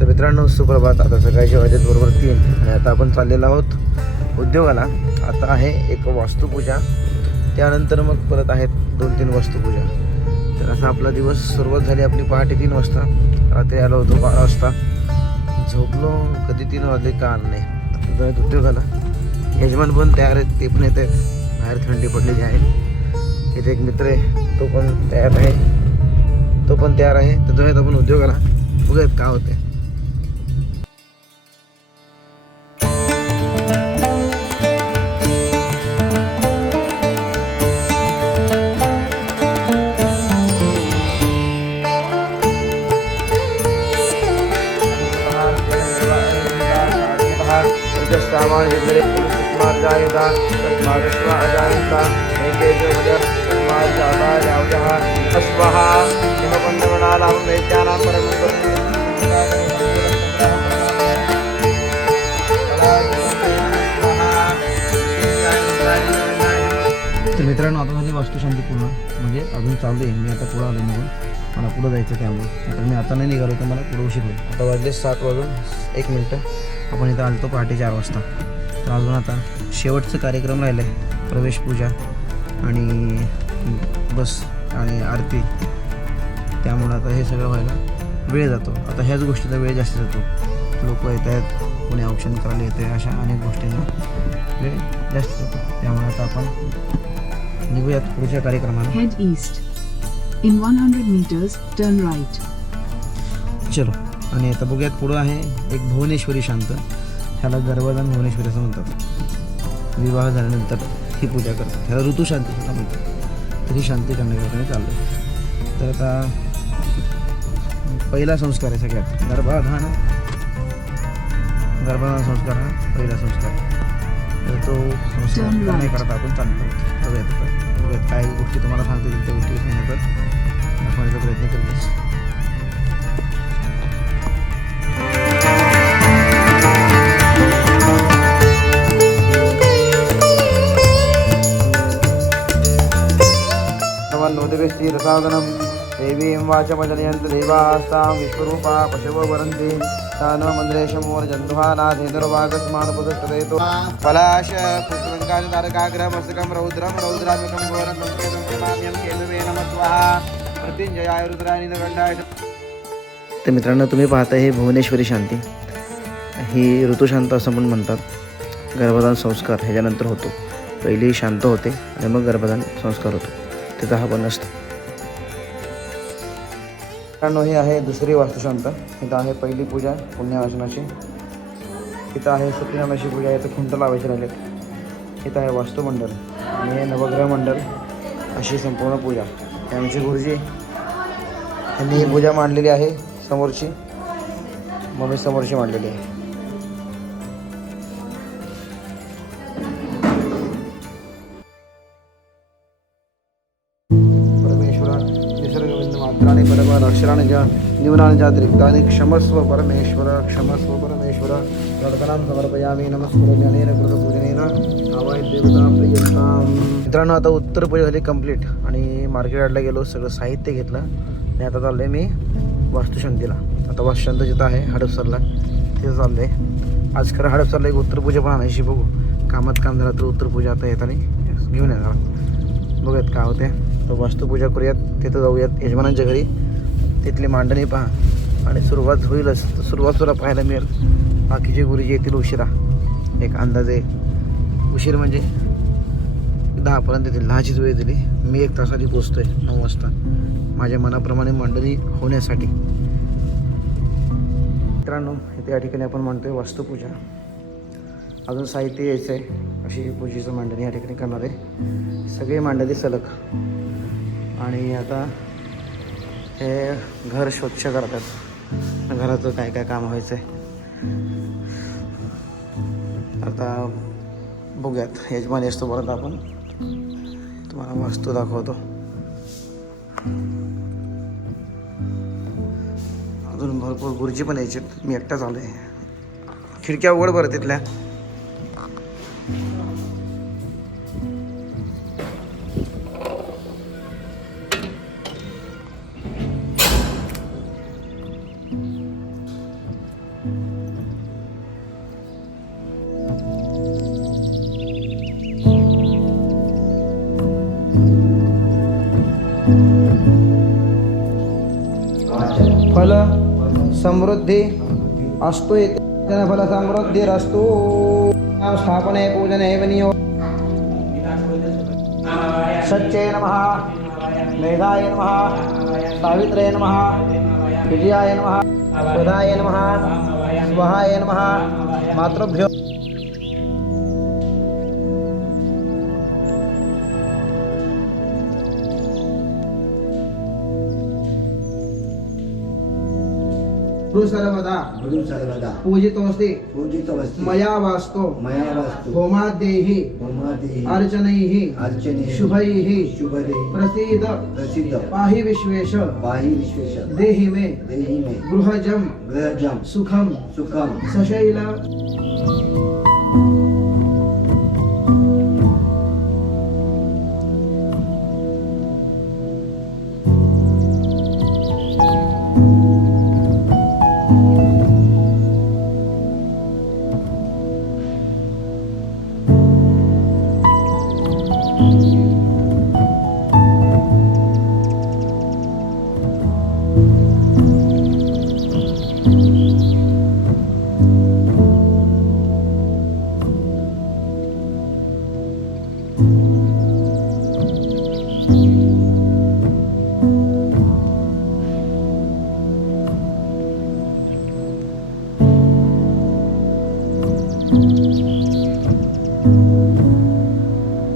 तर मित्रांनो सुप्रभात. आता सकाळचे वाजत बरोबर तीन आणि आता आपण चाललेलो आहोत उद्योगाला. आता आहे एक वास्तुपूजा. त्यानंतर मग परत आहेत दोन तीन वास्तुपूजा. तर असा आपला दिवस सुरुवात झाली आपली पहाटे तीन वाजता. रात्री आलो होतो बारा वाजता. झोपलो कधी तीन वाजले का नाही. आता उद्योगाला. यजमान पण तयार आहेत ते पण येत आहेत बाहेर थंडी पडलेली आहे. इथे एक मित्र आहे तो पण तयार आहे. तो पण तयार आहे. तर जाऊयात आपण उद्योगाला. बघूयात काय होते तर मित्रांनो आता झाली वास्तुशांती पूर्ण. म्हणजे अजून चालू आहे. मी आता पुढं आलो निघून. मला पुढं जायचं त्यामुळे. तर मी आता नाही निघालो तर मला पुढं उशीर होईल. आता वाजले सात वाजून एक मिनटं. आपण इथं आलतो पहाटे चार वाजता. तर अजून आता शेवटचं कार्यक्रम राहिलं आहे प्रवेशपूजा आणि बस आणि आरती. त्यामुळं आता हे सगळं व्हायला वेळ जातो. आता ह्याच गोष्टीचा वेळ जास्त जातो. लोक येत आहेत कोणी औक्षण करायला येते अशा अनेक गोष्टींना वेळ जास्त जातो. त्यामुळे आता आपण निघूयात पुढच्या कार्यक्रमाला. Head east. In 100 meters, turn right. चलो. आणि आता बघूयात पुढं आहे एक भुवनेश्वरी शांत. ह्याला गर्भदान भुवनेश्वरी असं म्हणतात. विवाह झाल्यानंतर ही पूजा करतात. ह्याला ऋतुशांती सुद्धा म्हणतात. तर ही शांती करण्याकरता चाललो तर आता पहिला संस्कार आहे सगळ्यात. गर्भाधान. गर्भाधान संस्कार हा पहिला संस्कार. आहे. तर तो संस्कार right. करण्याकरता आपण चाललो आहोत. बघूयात काय गोष्टी तुम्हाला सांगता येतील त्या गोष्टी सांगण्याचा. दाखवण्याचा प्रयत्न करतोच नवदेवेस्ती देवीं वाचमजनयन्त देवास्तां विश्वरूपा पशवो वरन्ति तान मन्द्रेशमोर्जन्धुहानाथेन्दुर्वागस्मानुपदष्टदेतो पलाश पुष्पङ्कादितारकाग्रहमस्तकं रौद्रं रौद्रात्मकं घोरं संकेतं प्रमाण्यं केतवे नमः स्वाहा। मृत्युंजयाय रुद्राय तर मित्रांनो तुम्ही पाहता हे भुवनेश्वरी शांती. ही ऋतुशांत असं पण म्हणतात. गर्भधान संस्कार ह्याच्यानंतर होतो. पहिली शांत होते आणि मग गर्भधान संस्कार होतो. त्याचा हा पण असतो. मित्रांनो ही आहे दुसरी वास्तुशांत इथं आहे पहिली पूजा पुण्यवाचनाची. इथं आहे सत्यनारायणाची पूजा इथं खुंट लावायची राहिले. इथं आहे वास्तुमंडल. आणि हे नवग्रह मंडळ अशी संपूर्ण पूजा. हे आमचे गुरुजी यांनी ही पूजा मांडलेली आहे समोरची. मम्मी समोरची मांडलेली आहे. निसर्गविंद मात्राने परमार अक्षराने ज्या न्यूनाने ज्या रिक्ताने क्षमस्व परमेश्वर क्षमस्व परमेश्वर प्रार्थनां समर्पयामी नमस्कुरमी अनेन कृतपूजनेन हवाय देवता प्रियताम मित्रांनो आता उत्तर पूजा झाली कंप्लीट आणि मार्केट यार्डला गेलो सगळं साहित्य घेतलं. आणि आता चाललं आहे मी वास्तुशांतीला. आता वास्तुशांत जिथं आहे हडपसरला तिथं चाललंय. आज खरं हडपसरला एक उत्तर पूजा पण आणायची बघू. कामात काम झालं तर उत्तर पूजा आता येताना घेऊन येणार. बघूयात काय होते तर वास्तुपूजा करूयात. तिथं जाऊयात. यजमानांच्या घरी. तिथली मांडणी पहा. आणि सुरुवात होईलच. तर सुरुवात सुद्धा पाहायला मिळेल. बाकीचे गुरुजी येतील उशिरा. एक अंदाजे उशीर म्हणजे दहापर्यंत येतील. दहाचीच वेळ दिली. मी एक तासाआधी पोचतोय. नऊ वाजता. माझ्या मनाप्रमाणे मांडणी होण्यासाठी. मित्रांनो इथे या ठिकाणी आपण म्हणतोय वास्तुपूजा अजून साहित्य यायचं आहे अशी पूजेचं मांडणी या ठिकाणी करणार आहे. सगळे मांडली सलग. आणि आता हे घर स्वच्छ करतात. घराचं काय काय काम व्हायचं आहे आता बघूयात. यजमान असतो परत आपण. तुम्हाला वस्तू दाखवतो. अजून भरपूर गुरुजी पण यायचे मी एकटाच आलो आहे खिडक्या उघड बरं तिथल्या. फल समृद्धी अस्तु इति फलसमृद्धिरस्तु स्थापने पूजने विनियोग सच्चे नमः। मेघाय नमः। सावित्रे नमः। विजयाय नमः। सुधाय नमः। स्वहाय नमः। मातृभ्यो गुरु सर्वदा गुरु सर्वदा पूजितोऽस्ति। पूजितमस्ति मया वास्तो मया वास्तु होमाद्यैः होमादिः अर्चनैः। अर्चने। शुभैः। शुभदे प्रसीद। प्रसिद्ध पाहि विश्वेश। पाहि विश्वेश। देहि मे। देहि मे। गृहजं गृहजं सुखं सुखं सशैल।